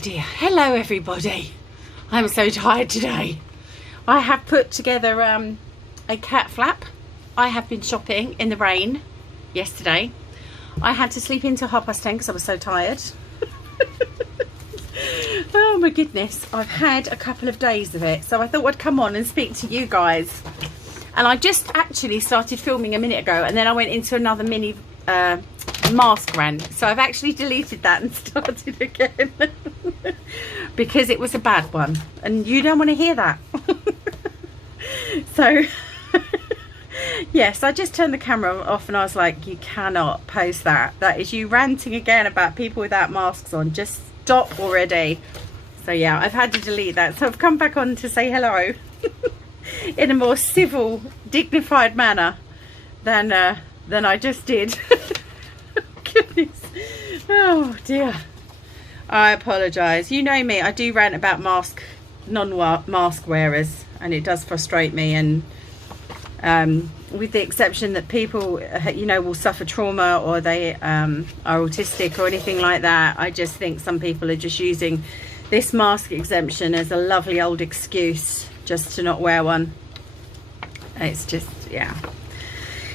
dear. Hello everybody. I'm so tired today. I have put together a cat flap. I have been shopping in the rain yesterday. I had to sleep into 10:30 because I was so tired. Oh my goodness, I've had a couple of days of it, so I thought I'd come on and speak to you guys. And I just actually started filming a minute ago, and then I went into another mini mask rant, so I've actually deleted that and started again because it was a bad one and you don't want to hear that. So yes, I just turned the camera off and I was like, you cannot post that. That is you ranting again about people without masks on. Just stop already. So yeah, I've had to delete that, so I've come back on to say hello in a more civil, dignified manner than I just did. Goodness. Oh dear, I apologise. You know me, I do rant about non-mask wearers, and it does frustrate me, and with the exception that people, you know, will suffer trauma or they are autistic or anything like that. I just think some people are just using this mask exemption as a lovely old excuse just to not wear one. It's just, yeah.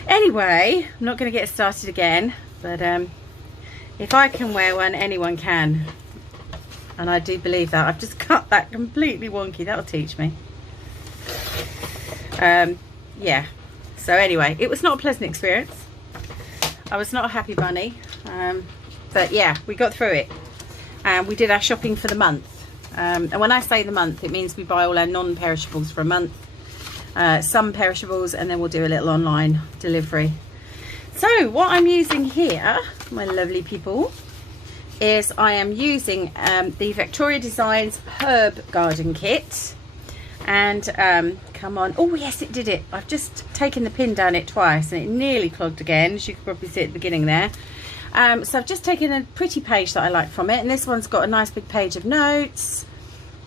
Anyway, I'm not going to get started again, but if I can wear one, anyone can. And I do believe that. I've just cut that completely wonky. That'll teach me. Yeah. So anyway, it was not a pleasant experience. I was not a happy bunny. But yeah, we got through it. And we did our shopping for the month. And when I say the month, it means we buy all our non-perishables for a month. Some perishables, and then we'll do a little online delivery. So what I'm using here, my lovely people, is I am using the Victoria Designs Herb Garden Kit. And come on, oh yes, it did it. I've just taken the pin down it twice and it nearly clogged again, as you can probably see at the beginning there. So I've just taken a pretty page that I like from it, and this one's got a nice big page of notes,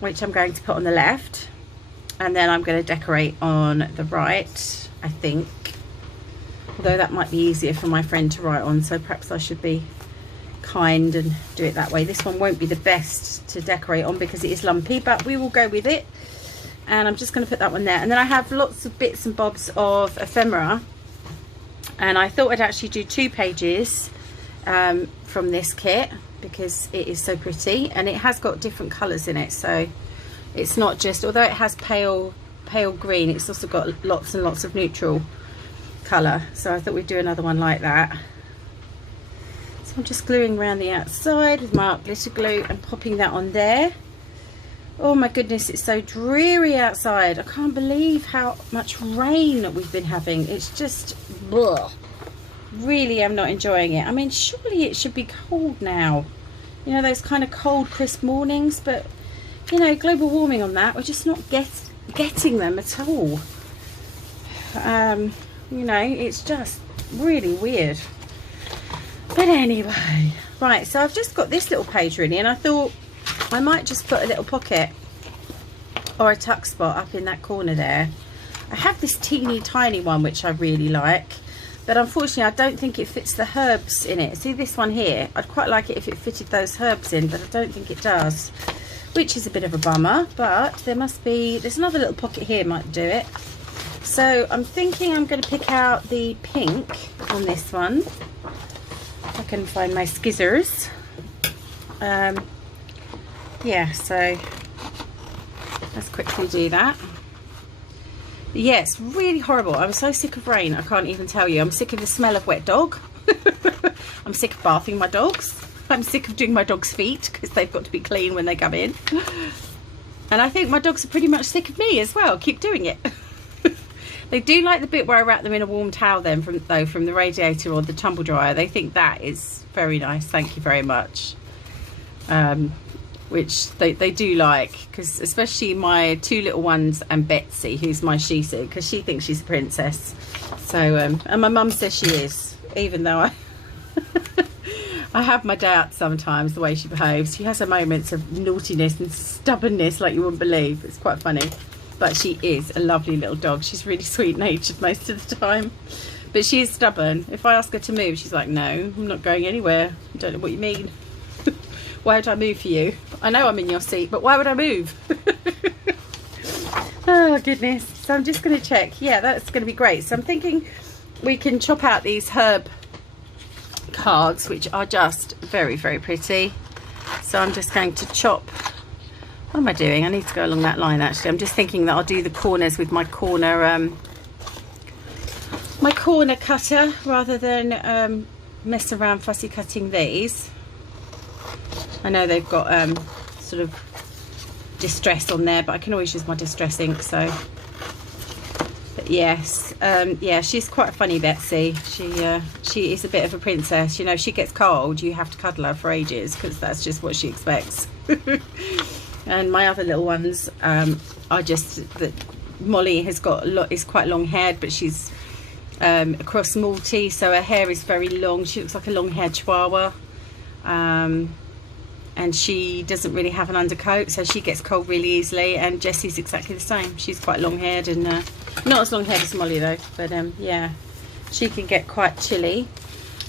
which I'm going to put on the left, and then I'm going to decorate on the right, I think. Although that might be easier for my friend to write on, so perhaps I should be kind and do it that way. This one won't be the best to decorate on because it is lumpy, but we will go with it. And I'm just going to put that one there. And then I have lots of bits and bobs of ephemera, and I thought I'd actually do 2 pages from this kit because it is so pretty, and it has got different colours in it, so it's not just, although it has pale green, it's also got lots and lots of neutral colour. So I thought we'd do another one like that. So I'm just gluing around the outside with my art glitter glue and popping that on there. Oh my goodness, it's so dreary outside. I can't believe how much rain we've been having. It's just, ugh. Really am not enjoying it. I mean, surely it should be cold now. You know, those kind of cold, crisp mornings, but you know, global warming on that, we're just not getting them at all. You know, it's just really weird. But anyway, right, so I've just got this little page really, and I thought I might just put a little pocket or a tuck spot up in that corner there. I have this teeny tiny one which I really like, but unfortunately I don't think it fits the herbs in it. See this one here? I'd quite like it if it fitted those herbs in, but I don't think it does, which is a bit of a bummer. But there's another little pocket here might do it. So I'm thinking I'm going to pick out the pink on this one. If I can find my skizzers. Yeah, so let's quickly do that. Yeah, it's really horrible. I'm so sick of rain, I can't even tell you. I'm sick of the smell of wet dog. I'm sick of bathing my dogs. I'm sick of doing my dog's feet because they've got to be clean when they come in. And I think my dogs are pretty much sick of me as well. Keep doing it. They do like the bit where I wrap them in a warm towel then from the radiator or the tumble dryer. They think that is very nice. Thank you very much. Which they do like, because especially my 2 little ones and Betsy, who's my Shih Tzu, because she thinks she's a princess. So and my mum says she is, even though I have my doubts sometimes the way she behaves. She has her moments of naughtiness and stubbornness like you wouldn't believe. It's quite funny, but she is a lovely little dog. She's really sweet-natured most of the time, but she is stubborn. If I ask her to move, she's like, no, I'm not going anywhere. I don't know what you mean. Why would I move for you? I know I'm in your seat, but why would I move? Oh goodness. So I'm just going to check. Yeah, that's going to be great. So I'm thinking we can chop out these herb cards, which are just very, very pretty. So I'm just going to chop. What am I doing? I need to go along that line actually. I'm just thinking that I'll do the corners with my corner cutter rather than mess around fussy cutting these. I know they've got sort of distress on there, but I can always use my distress ink. So but yes, yeah, she's quite a funny Betsy. She is a bit of a princess. You know, she gets cold, you have to cuddle her for ages because that's just what she expects. And my other little ones are just that Molly has got is quite long haired, but she's across Maltese, so her hair is very long. She looks like a long haired chihuahua, and she doesn't really have an undercoat, so she gets cold really easily. And Jessie's exactly the same. She's quite long haired and not as long haired as Molly though, but yeah, she can get quite chilly.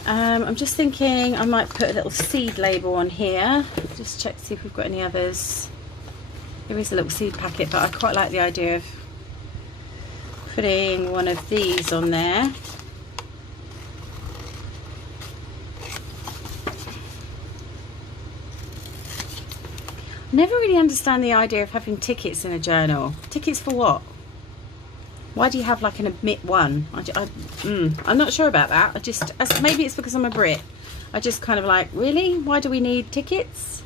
I'm just thinking I might put a little seed label on here. Just check to see if we've got any others. There is a little seed packet, but I quite like the idea of putting one of these on there. I never really understand the idea of having tickets in a journal. Tickets for what? Why do you have like an admit one? I'm not sure about that. Maybe it's because I'm a Brit. I just kind of like, really? Why do we need tickets?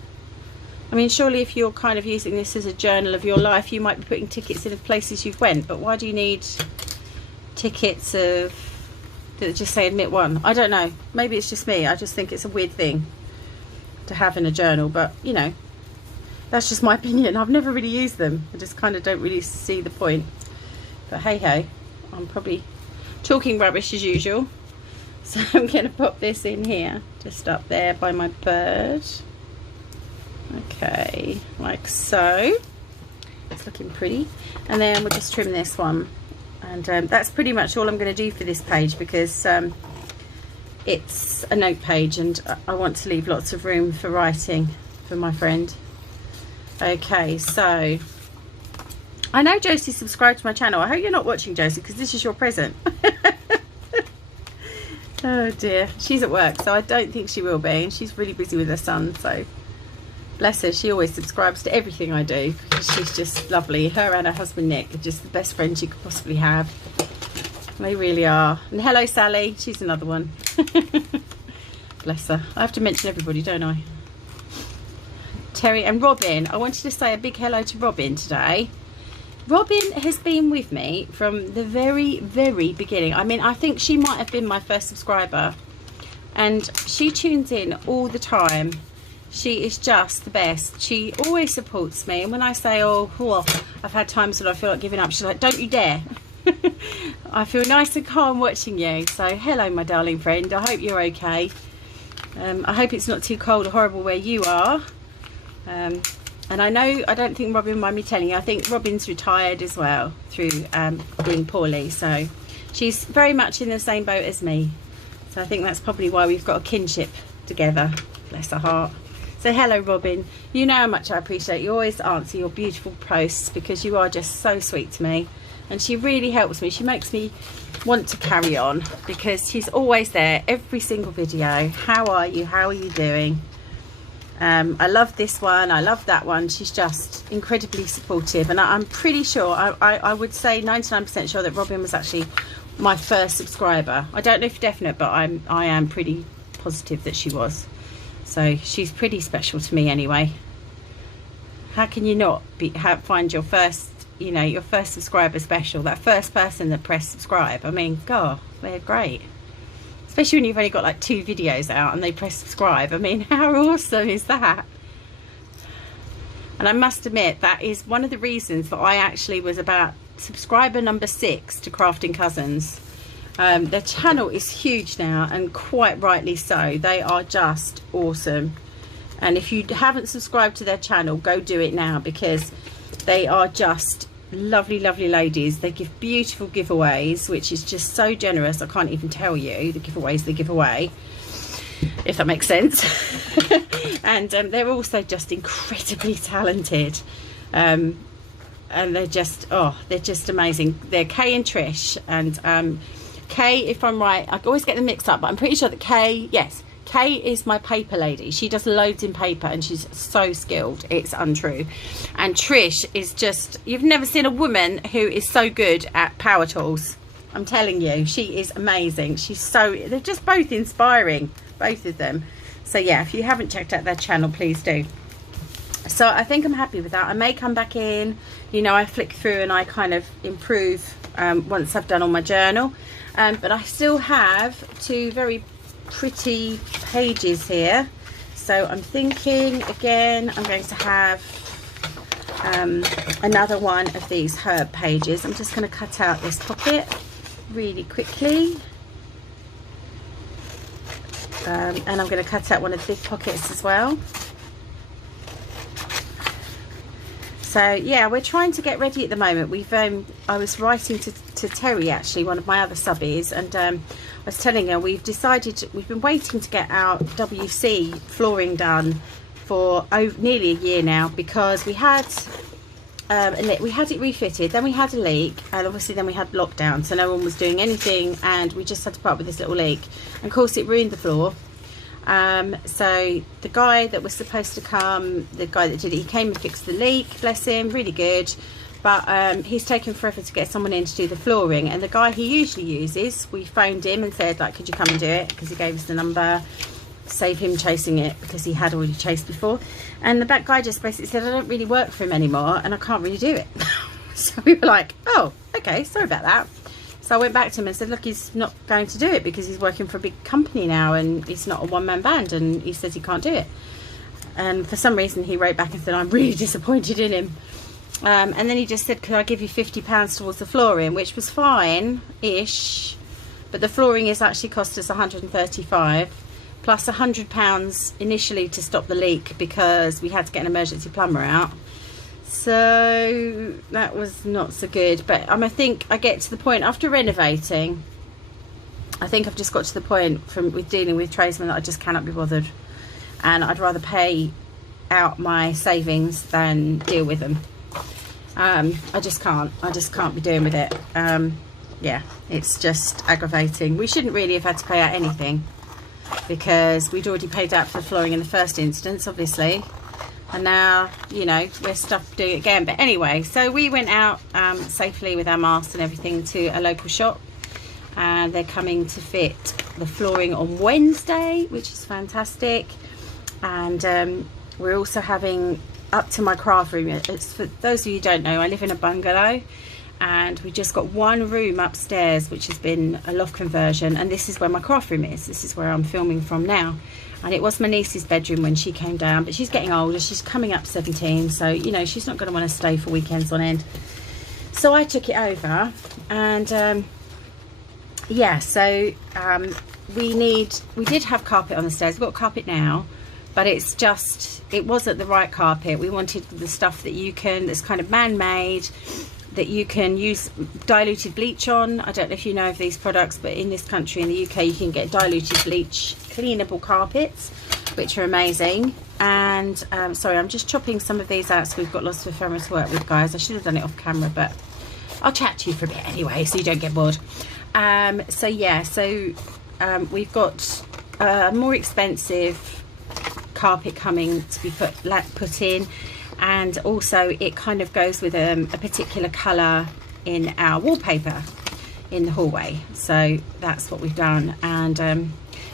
I mean, surely if you're kind of using this as a journal of your life, you might be putting tickets in of places you've went, but why do you need tickets that just say admit one? I don't know. Maybe it's just me. I just think it's a weird thing to have in a journal, but you know, that's just my opinion. I've never really used them. I just kind of don't really see the point. But hey ho, I'm probably talking rubbish as usual. So I'm going to pop this in here, just up there by my bird. Okay, like so. It's looking pretty. And then we'll just trim this one. And that's pretty much all I'm going to do for this page, because it's a note page and I want to leave lots of room for writing for my friend. Okay, so I know Josie subscribed to my channel. I hope you're not watching, Josie, because this is your present. Oh dear, she's at work, so I don't think she will be, and she's really busy with her son, so bless her. She always subscribes to everything I do because she's just lovely. Her and her husband Nick are just the best friends you could possibly have. They really are. And hello Sally, she's another one. Bless her. I have to mention everybody, don't I? Terry and Robin. I wanted to say a big hello to Robin today. Robin has been with me from the very, very beginning. I mean, I think she might have been my first subscriber, and she tunes in all the time. She is just the best. She always supports me, and when I say, oh, well, I've had times when I feel like giving up, she's like, don't you dare. I feel nice and calm watching you. So hello my darling friend, I hope you're okay. I hope it's not too cold or horrible where you are. And I don't think Robin mind me telling you, I think Robin's retired as well through being poorly, so she's very much in the same boat as me. So I think that's probably why we've got a kinship together. Bless her heart. So hello Robin, you know how much I appreciate you always answer your beautiful posts, because you are just so sweet to me, and she really helps me. She makes me want to carry on because she's always there every single video. How are you? How are you doing? I love this one, I love that one. She's just incredibly supportive, and I'm pretty sure, I would say 99% sure that Robin was actually my first subscriber. I don't know if definite, but I am pretty positive that she was. So she's pretty special to me anyway. How can you not find your first, you know, your first subscriber special? That first person that pressed subscribe, I mean, God, they're great. Especially when you've only got like 2 videos out and they press subscribe. I mean, how awesome is that? And I must admit, that is one of the reasons that I actually was about subscriber number 6 to Crafting Cousins. Their channel is huge now, and quite rightly so. They are just awesome. And if you haven't subscribed to their channel, go do it now, because they are just lovely, lovely ladies. They give beautiful giveaways, which is just so generous. I can't even tell you the giveaways they give away. if that makes sense. And they're also just incredibly talented. And they're just, oh, they're just amazing. They're Kay and Trish. And Kay, if I'm right, I always get them mixed up, but I'm pretty sure that Kay, yes, Kay is my paper lady. She does loads in paper and she's so skilled, it's untrue. And Trish is just, you've never seen a woman who is so good at power tools. I'm telling you, she is amazing. She's so, they're just both inspiring, both of them. So yeah, if you haven't checked out their channel, please do. So I think I'm happy with that. I may come back in, you know, I flick through and I kind of improve once I've done all my journal. But I still have 2 very pretty pages here. So I'm thinking, again, I'm going to have another one of these herb pages. I'm just going to cut out this pocket really quickly. And I'm going to cut out one of the big pockets as well. So yeah, we're trying to get ready at the moment. We've I was writing to Terry, actually, one of my other subbies, and I was telling her we've decided, we've been waiting to get our WC flooring done for nearly a year now, because we had it refitted, then we had a leak, and obviously then we had lockdown, so no one was doing anything, and we just had to put up with this little leak, and of course it ruined the floor. So the guy that was supposed to come, the guy that did it, he came and fixed the leak, bless him, really good, but he's taken forever to get someone in to do the flooring. And the guy he usually uses, we phoned him and said, like, could you come and do it, because he gave us the number, save him chasing it, because he had already chased before. And the back guy just basically said, I don't really work for him anymore and I can't really do it. So we were like, oh, okay, sorry about that. So I went back to him and said, look, he's not going to do it because he's working for a big company now and he's not a one-man band, and he says he can't do it. And for some reason he wrote back and said, I'm really disappointed in him. And then he just said, could I give you £50 towards the flooring, which was fine-ish, but the flooring has actually cost us £135 plus £100 initially to stop the leak because we had to get an emergency plumber out. So that was not so good. But I think I get to the point after renovating, I think I've just got to the point with dealing with tradesmen that I just cannot be bothered, and I'd rather pay out my savings than deal with them. I just can't be doing with it. Yeah, it's just aggravating. We shouldn't really have had to pay out anything because we'd already paid out for the flooring in the first instance, obviously. And now, you know, we're stuck doing it again. But anyway, so we went out safely with our masks and everything to a local shop. And they're coming to fit the flooring on Wednesday, which is fantastic. And we're also having up to my craft room. It's, for those of you who don't know, I live in a bungalow. And we just got one room upstairs, which has been a loft conversion. And this is where my craft room is. This is where I'm filming from now. And it was my niece's bedroom when she came down, but she's getting older. She's coming up 17, so, you know, she's not going to want to stay for weekends on end. So I took it over, and yeah, so we did have carpet on the stairs. We've got carpet now, but it's just, it wasn't the right carpet. We wanted the stuff that you can, that's kind of man-made, that you can use diluted bleach on. I don't know if you know of these products, but in this country, in the UK, you can get diluted bleach cleanable carpets, which are amazing. And sorry, I'm just chopping some of these out, so we've got lots of ephemera to work with, guys. I should have done it off camera, but I'll chat to you for a bit anyway, so you don't get bored. So yeah, so we've got a more expensive carpet coming to be put in. And also it kind of goes with a particular colour in our wallpaper in the hallway. So that's what we've done. And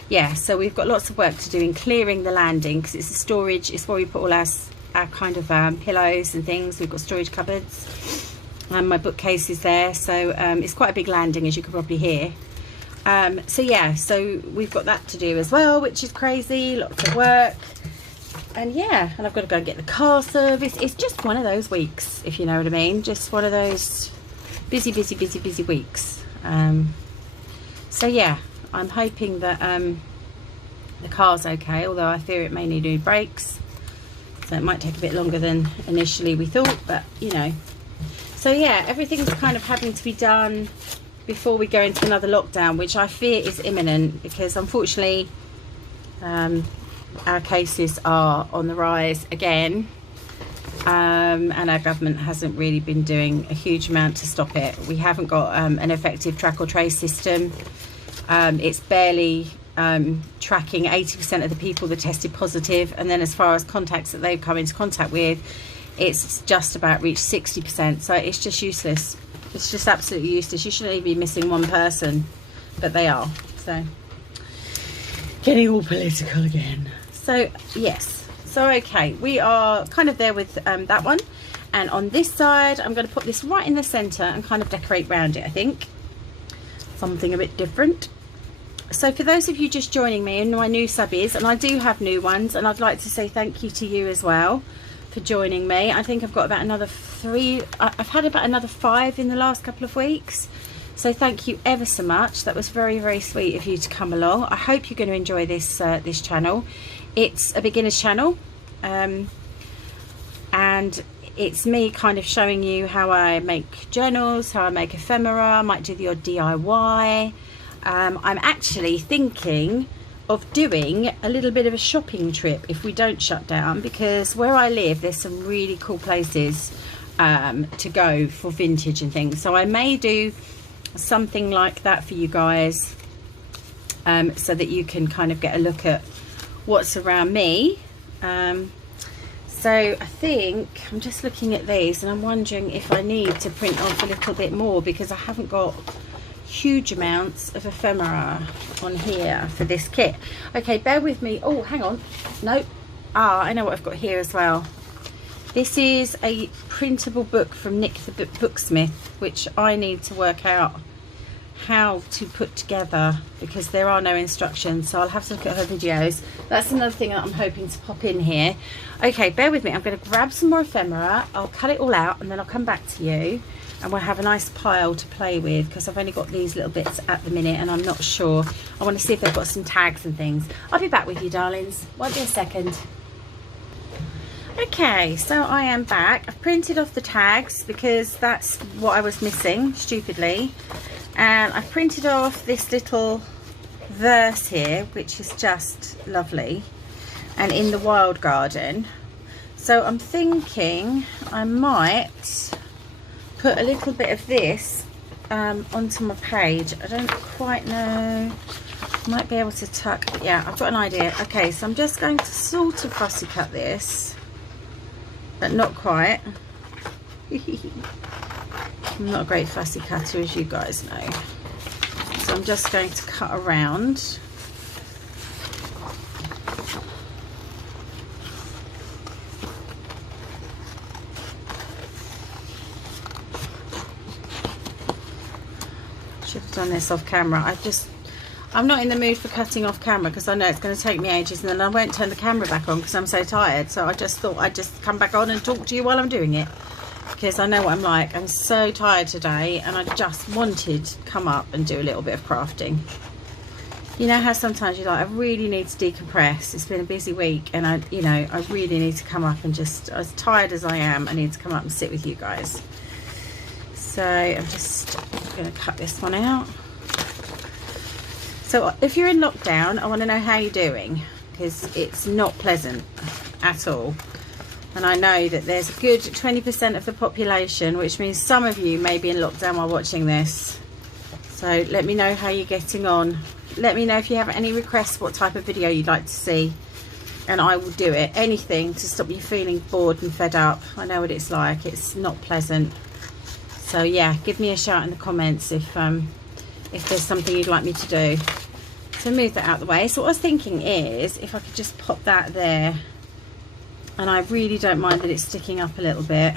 yeah, so we've got lots of work to do in clearing the landing, because it's a storage, it's where we put all our kind of pillows and things. We've got storage cupboards, and my bookcase is there. So it's quite a big landing, as you can probably hear. So yeah, so we've got that to do as well, which is crazy, lots of work. And yeah, and I've got to go and get the car service. It's just one of those weeks, if you know what I mean. Just one of those busy weeks. So yeah, I'm hoping that the car's okay, although I fear it may need new brakes. So it might take a bit longer than initially we thought, but you know. So yeah, everything's kind of having to be done before we go into another lockdown, which I fear is imminent, because unfortunately Our cases are on the rise again, and our government hasn't really been doing a huge amount to stop it. We haven't got an effective track or trace system. It's barely tracking 80% of the people that tested positive, and then as far as contacts that they've come into contact with, it's just about reached 60%. So it's just useless. It's just absolutely useless. You shouldn't even be missing one person, but they are. So getting all political again. So yes, so okay, we are kind of there with that one, and on this side I'm going to put this right in the center and kind of decorate around it. I think something a bit different. So for those of you just joining me and my new subbies, and I do have new ones, and I'd like to say thank you to you as well for joining me. I think I've got about another 3, I've had about another 5 in the last couple of weeks. So thank you ever so much. That was very, very sweet of you to come along. I hope you're going to enjoy this this channel. It's a beginner's channel, and it's me kind of showing you how I make journals, how I make ephemera. I might do the odd DIY. I'm actually thinking of doing a little bit of a shopping trip if we don't shut down, because where I live there's some really cool places to go for vintage and things. So I may do something like that for you guys, so that you can kind of get a look at what's around me. So I think I'm just looking at these and I'm wondering if I need to print off a little bit more, because I haven't got huge amounts of ephemera on here for this kit. Okay, bear with me. Oh, hang on. Nope. I know what I've got here as well. This is a printable book from Nick the Booksmith, which I need to work out how to put together, because there are no instructions, so I'll have to look at her videos. That's another thing that I'm hoping to pop in here. Okay, bear with me. I'm going to grab some more ephemera. I'll cut it all out and then I'll come back to you and we'll have a nice pile to play with, because I've only got these little bits at the minute and I'm not sure. I want to see if they've got some tags and things. I'll be back with you, darlings. Won't be a second. Okay, so I am back. I've printed off the tags because that's what I was missing, stupidly. And I've printed off this little verse here, which is just lovely, and in the wild garden. So I'm thinking I might put a little bit of this onto my page. I don't quite know. I might be able to tuck, but yeah, I've got an idea. Okay, so I'm just going to sort of fussy cut this, but not quite. I'm not a great fussy cutter, as you guys know. So I'm just going to cut around. Should have done this off camera. I'm not in the mood for cutting off camera, because I know it's going to take me ages and then I won't turn the camera back on because I'm so tired. So I just thought I'd just come back on and talk to you while I'm doing it, because I know what I'm like. I'm so tired today and I just wanted to come up and do a little bit of crafting. You know how sometimes you're like, I really need to decompress. It's been a busy week and I really need to come up and just, as tired as I am, I need to come up and sit with you guys. So I'm just going to cut this one out. So if you're in lockdown, I want to know how you're doing, because it's not pleasant at all. And I know that there's a good 20% of the population, which means some of you may be in lockdown while watching this. So let me know how you're getting on. Let me know if you have any requests, what type of video you'd like to see, and I will do it. Anything to stop you feeling bored and fed up. I know what it's like. It's not pleasant. So yeah, give me a shout in the comments if there's something you'd like me to do. So move that out of the way. So what I was thinking is if I could just pop that there. And I really don't mind that it's sticking up a little bit.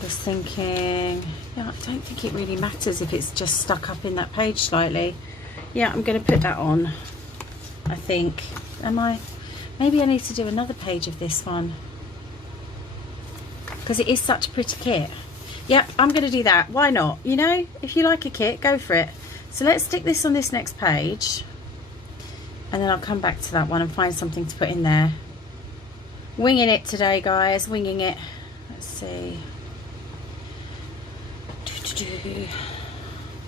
Just thinking, yeah, I don't think it really matters if it's just stuck up in that page slightly. Yeah, I'm going to put that on, I think. Maybe I need to do another page of this one, because it is such a pretty kit. Yeah, I'm going to do that. Why not? You know, if you like a kit, go for it. So let's stick this on this next page. And then I'll come back to that one and find something to put in there. Winging it today, guys. Winging it. Let's see.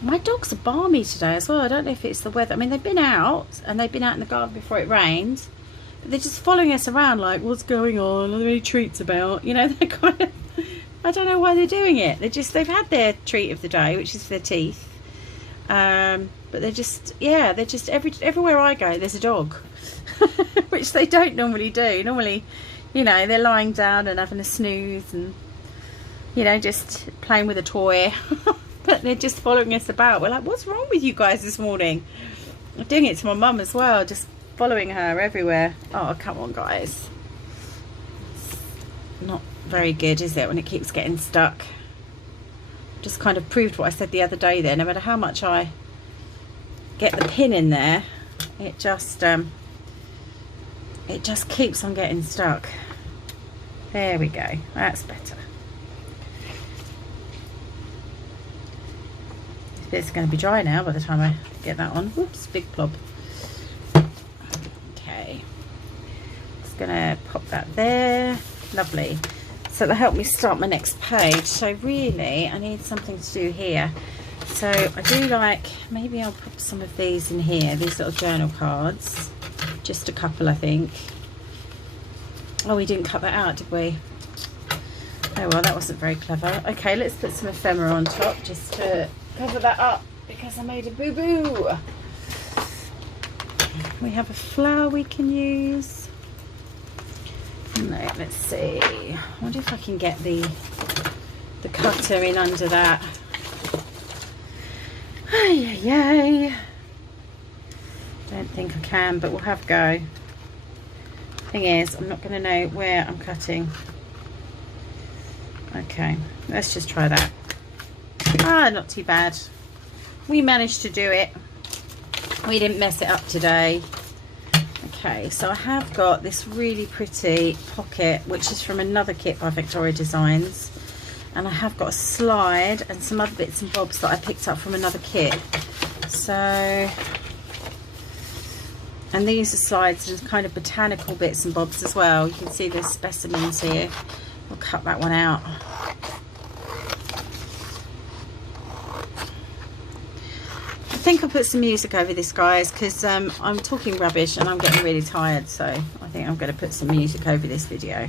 My dogs are balmy today as well. I don't know if it's the weather. I mean, they've been out and they've been out in the garden before it rained. But they're just following us around like, what's going on? Are there any treats about? You know, they're kind of... I don't know why they're doing it. They've had their treat of the day, which is their teeth. But they're just, yeah, they're just, everywhere I go, there's a dog. Which they don't normally do. Normally, you know, they're lying down and having a snooze and, you know, just playing with a toy. But they're just following us about. We're like, what's wrong with you guys this morning? I'm doing it to my mum as well, just following her everywhere. Oh, come on, guys. It's not very good, is it, when it keeps getting stuck? Just kind of proved what I said the other day there. No matter how much I get the pin in there, it just keeps on getting stuck. There we go. That's better. It's going to be dry now by the time I get that on. Whoops, big blob. Okay, just going to pop that there. Lovely. So that'll help me start my next page. So really, I need something to do here. So I do like, maybe I'll put some of these in here, these little journal cards. Just a couple, I think. Oh, we didn't cut that out, did we? Oh well, that wasn't very clever. Okay, let's put some ephemera on top just to cover that up because I made a boo-boo. We have a flower we can use. No, let's see. I wonder if I can get the cutter in under that. Ay, ay, ay. Don't think I can, but we'll have a go. Thing is, I'm not going to know where I'm cutting. Okay, let's just try that. Ah, not too bad. We managed to do it. We didn't mess it up today. Okay, so I have got this really pretty pocket, which is from another kit by Victoria Designs. And I have got a slide and some other bits and bobs that I picked up from another kit. So, and these are slides and kind of botanical bits and bobs as well. You can see there's specimens here. I'll cut that one out. I think I'll put some music over this, guys, because I'm talking rubbish and I'm getting really tired, so I think I'm going to put some music over this video.